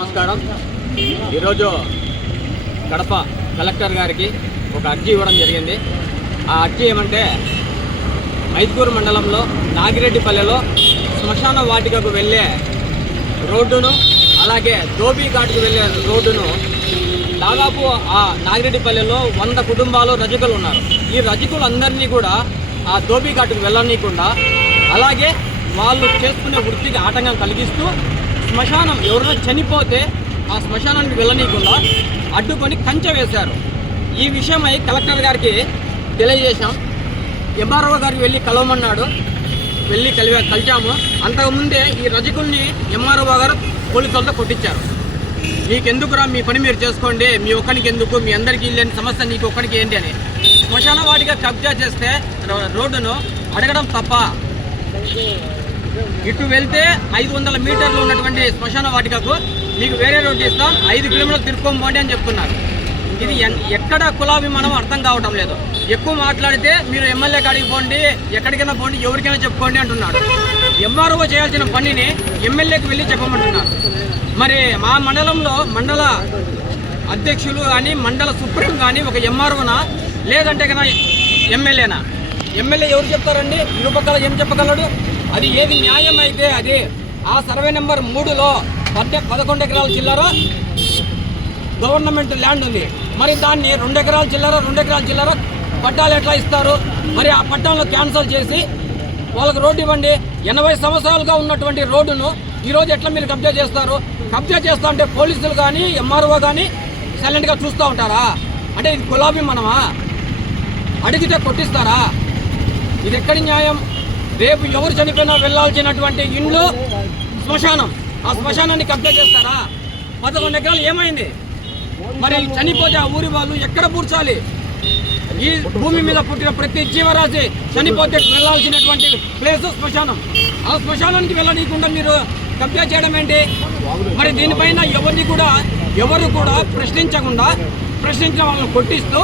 నమస్కారం. ఈరోజు కడప కలెక్టర్ గారికి ఒక అర్జీ ఇవ్వడం జరిగింది. ఆ అర్జీ ఏమంటే మైదుకూరు మండలంలో నాగిరెడ్డిపల్లెలో శ్మశాన వాటికకు వెళ్ళే రోడ్డును, అలాగే ధోబీఘాట్కు వెళ్ళే రోడ్డును దాదాపు ఆ నాగిరెడ్డిపల్లెలో 100 కుటుంబాలు రజకులు ఉన్నారు. ఈ రజకులందరినీ కూడా ఆ ధోబీఘాట్కు వెళ్ళనీయకుండా, అలాగే వాళ్ళు చేసుకునే వృత్తికి ఆటంకం కలిగిస్తూ శ్మశానం ఎవరైనా చనిపోతే ఆ శ్మశానానికి వెళ్ళనీయకుండా అడ్డుకొని కంచె వేశారు. ఈ విషయమై కలెక్టర్ గారికి తెలియజేశాం. ఎంఆర్ఓ గారికి వెళ్ళి కలవమన్నాడు. వెళ్ళి కలిచాము. అంతకుముందే ఈ రజకుల్ని ఎంఆర్ఓ గారు పోలీసులతో కొట్టించారు. మీకెందుకురా, మీ పని మీరు చేసుకోండి, మీ ఒక్కరికి ఎందుకు, మీ అందరికీ లేని సమస్య నీకు ఒక్కడికి ఏంటి అని. శ్మశాన వాటిగా కబ్జా చేస్తే రోడ్డును అడగడం తప్ప. ఇటు వెళ్తే 500 మీటర్లు ఉన్నటువంటి శ్మశాన వాటికకు మీకు వేరే రోడ్డు ఇస్తాం, 5 కిలోమీటర్లు తిరుక్కోండి అని చెప్తున్నారు. ఇది ఎక్కడ కులాభిమానం అర్థం కావటం లేదు. ఎక్కువ మాట్లాడితే మీరు ఎమ్మెల్యే కాడికి పోండి, ఎక్కడికైనా పోండి, ఎవరికైనా చెప్పుకోండి అంటున్నాడు. ఎంఆర్ఓ చేయాల్సిన పనిని ఎమ్మెల్యేకి వెళ్ళి చెప్పమంటున్నారు. మరి మా మండలంలో మండల అధ్యక్షులు కానీ, మండల సుప్రీం కానీ ఒక ఎంఆర్ఓనా, లేదంటే కన్నా ఎమ్మెల్యేనా? ఎమ్మెల్యే ఎవరు చెప్తారండి? ఇరుపక్కల ఏం చెప్పగలడు? అది ఏది న్యాయం అయితే అది. ఆ సర్వే నెంబర్ 3లో 11 ఎకరాల చిల్లర గవర్నమెంట్ ల్యాండ్ ఉంది. మరి దాన్ని 2 ఎకరాల చిల్లర పట్టాలు ఎట్లా ఇస్తారు? మరి ఆ పట్టాలను క్యాన్సిల్ చేసి వాళ్ళకి రోడ్డు ఇవ్వండి. 80 సంవత్సరాలుగా ఉన్నటువంటి రోడ్డును ఈరోజు ఎట్లా మీరు కబ్జా చేస్తారు? కబ్జా చేస్తా అంటే పోలీసులు కానీ, ఎంఆర్ఓ కానీ సైలెంట్గా చూస్తూ ఉంటారా? అంటే ఇది కులాభిమానమా? అడిగితే కొట్టిస్తారా? ఇది ఎక్కడి న్యాయం? రేపు ఎవరు చనిపోయినా వెళ్ళాల్సినటువంటి ఇండ్లు శ్మశానం, ఆ శ్మశానాన్ని కబ్జా చేస్తారా? 11 ఎకరాలు ఏమైంది? మరి చనిపోతే ఆ ఊరి వాళ్ళు ఎక్కడ పూడ్చాలి? ఈ భూమి మీద పుట్టిన ప్రతి జీవరాశి చనిపోతే వెళ్ళాల్సినటువంటి ప్లేస్ శ్మశానం. ఆ శ్మశానానికి వెళ్ళనీయకుండా మీరు కబ్జా చేయడం ఏంటి? మరి దీనిపైన ఎవరు కూడా ప్రశ్నించిన వాళ్ళని కొట్టిస్తూ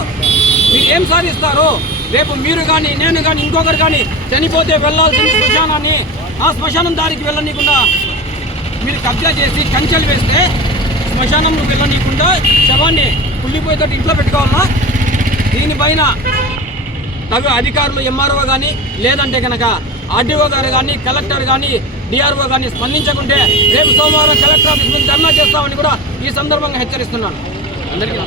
మీరు ఏం సాధిస్తారు? రేపు మీరు కానీ, నేను కానీ, ఇంకొకరు కానీ చనిపోతే వెళ్ళాల్సిన శ్మశానాన్ని ఆ శ్మశానం దారికి వెళ్ళనీయకుండా మీరు కబ్జా చేసి కంచెలు వేస్తే శ్మశానం వెళ్ళనీయకుండా శవాన్ని కుళ్ళిపోయేటట్టు ఇంట్లో పెట్టుకోవాలా? దీనిపైన తగు అధికారులు ఎంఆర్ఓ కానీ, లేదంటే కనుక ఆర్డీఓ గారు కానీ, కలెక్టర్ కానీ, డిఆర్ఓ కానీ స్పందించకుంటే రేపు సోమవారం కలెక్టర్ ఆఫీస్ మీద ధర్నా చేస్తామని కూడా ఈ సందర్భంగా హెచ్చరిస్తున్నాను. అందరికీ